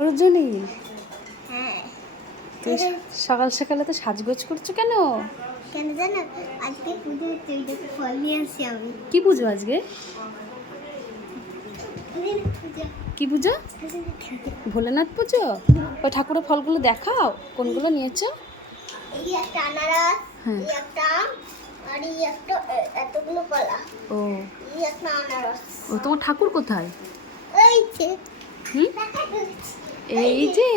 ওর জন্যই হ্যাঁ। তুই সকাল সকালে তো সাজগোজ করছো কেন? কেন জানো? আজকে পুজো হচ্ছে, ওই জন্য ফল নিয়ে আসছি আমি। কি পুজো আজকে? পুজো। কি পুজো? ভোলেনাথ পুজো। ওই ঠাকুরের ফলগুলো দেখাও, কোনগুলো নিয়েছো? এই একটা আনারস, হ্যাঁ। এই একটা আম, আর এই একটা এতগুলো কলা। ও এই একটা আনারস। ও তোমার ঠাকুর কোথায়? এই যে হুম দেখা যাচ্ছে। এই যে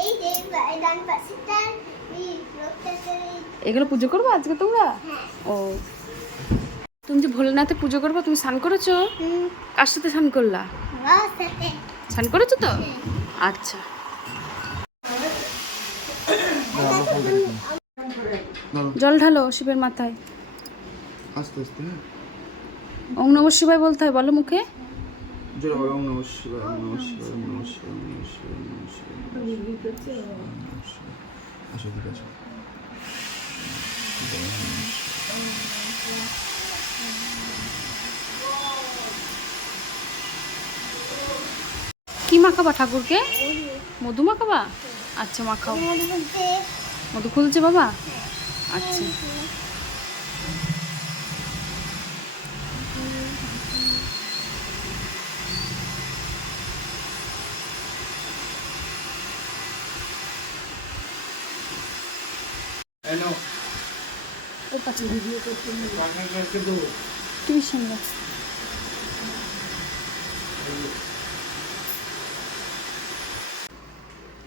এই যে ডান পাশেটা এই লোকটাকে। এগুলো পুজো করবো আজকে তোমরা? হ্যাঁ। ও তুমি যে ভোলেনাথে পুজো করবো, তুমি স্নান করেছো? কার সাথে স্নান করলা? বাবার সাথে। স্নান করেছো তো? আচ্ছা। জল ঢালো শিবের মাথায়। আস্তে আস্তে। হ্যাঁ, ওম নমঃ শিবায় বলতে হয়, বলো মুখে। জোরে বলো, ওম নমঃ শিবায়, ওম নমঃ শিবায়, ওম নমঃ শিবায়, ওম নমঃ শিবায়, ওম নমঃ শিবায়, ওম নমঃ শিবায়, ওম নমঃ শিবায়। আসো, ঠিক আছে। কি মাখাবা ঠাকুরকে? মধু মাখাবা? আচ্ছা মাখাও। মধু খুলছে বাবা? আচ্ছা। ও পাশে ভিডিও করতে টিউশন গেছে।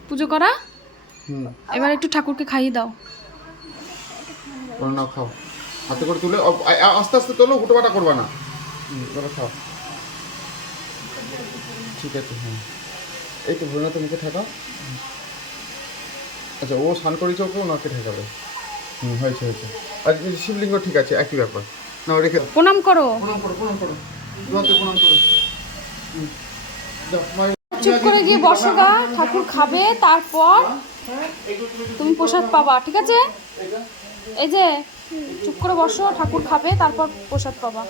পুজো করা, এবার একটু ঠাকুরকে খাইয়ে দাও। নাও, খাও। হাতে করে তুলে আস্তে আস্তে তোলো, হুটোপাটা করবা না। চলো খাও। ঠিক আছে। হ্যাঁ, এই তো ভোলেনাথ মুখে ঠেকাও। আচ্ছা, ও স্নান করেছে, ওকে ওনাকে ঠেকাবে। হয়েছে হয়েছে। আর শিবলিঙ্গ ঠিক আছে, একই ব্যাপার। না, রেখে দাও। প্রণাম করো। প্রণাম করো, প্রণাম করো। দুহাতে প্রণাম করো। যাও, মায়ের চুপ করে গিয়ে বসো গা, ঠাকুর খাবে, তারপর তুমি প্রসাদ পাবা, ঠিক আছে? এই যে চুপ করে বসো, ঠাকুর খাবে, তারপর প্রসাদ পাবা।